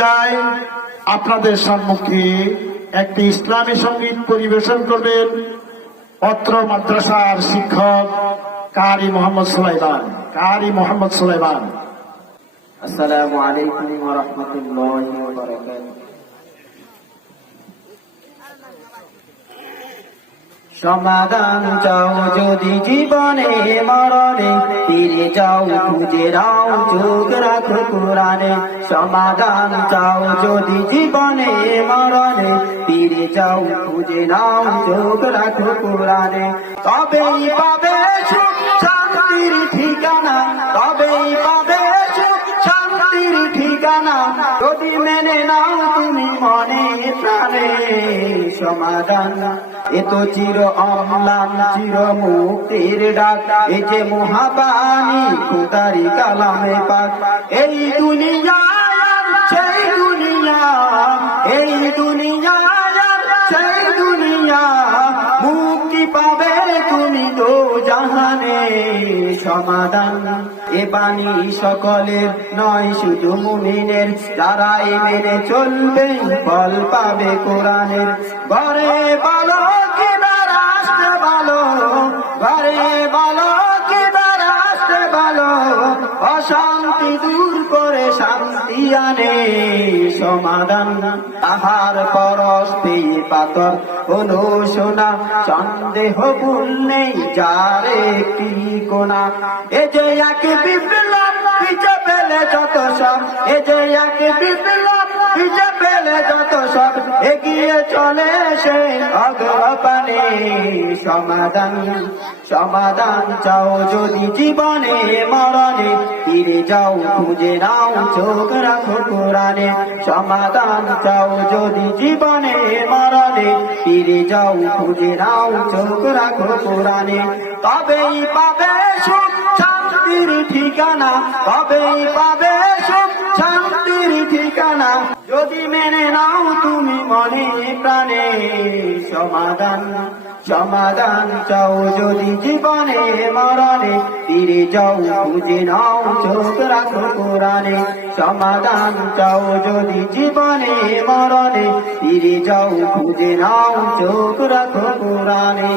পর্যায়ে আপনাদের সম্মুখে একটি ইসলামী সঙ্গীত পরিবেশন করবেন অত্র মাদ্রাসার শিক্ষক কারি মোহাম্মদ সুলাইমান। আসসালামু আলাইকুম ওয়া রাহমাতুল্লাহি ওয়া বারাকাতুহু। সমাধান চাও যদি জীবনে মরণে, ফিরে যাও খুঁজে নাও চোখ রাখো কোরআনে। সমাধান চাও যদি জীবনে মরণে, ফিরে যাও খুঁজে নাও চোখ রাখো কোরআনে। তবেই পাবে সুখ শান্তির ঠিকানা, তবেই পাবে সুখ শান্তির ঠিকানা, যদি মেনে নাও তুমি মনে প্রাণে। সমাধান এ তো চির অম্লান চির মুক্তির ডাক, এই যে মহাবাণী খোদারি কালামে পাক। এই দুনিয়া সেই দুনিয়া, এই দুনিয়া সেই দুনিয়া, মুক্তি পাবে তুমি তো জাহানে। সমাধান এ বাণী সকলের নয় শুধু মুমিনের, যারা এ মেনে চলবে ফল পাবে কোরআনের। ঘরে বলো কি রাষ্ট্রে বলো, ঘরে বলো কি রাষ্ট্রে বলো, অশান্তি দূর করে শান্তি আনে। সমাধান তাহার পরশ পেয়ে পাথর হলো সোনা, সন্দেহ ভুল নেই যার একটি কোনা। এ যে এক বিপ্লব পিছে পেলে যত সব, এ যে এক বিপ্লব পিছে পেলে যত সব, এগিয়ে চলে সে অগ্রপানে। সমাধান সমাধান চাও যদি জীবনে মরণে, ফিরে যাও খুঁজে নাও চোখ রাখো কোরআনে। সমাধান চাও যদি জীবনে মরণে, ফিরে যাও খুঁজে নাও চোখ রাখো কোরআনে। তবেই পাবে সুখ শান্তির ঠিকানা, তবেই পাবে সুখ শান্তির ঠিকানা, যদি মেনে নাও তুমি মনে প্রাণে। সমাধান সমাধান চাও যদি জীবনে মরণে, ফিরে যাও খুঁজে নাও চোখ রাখো কোরআনে। সমাধান চাও যদি জীবনে মরণে, ফিরে যাও খুঁজে নাও চোখ রাখো কোরআনে।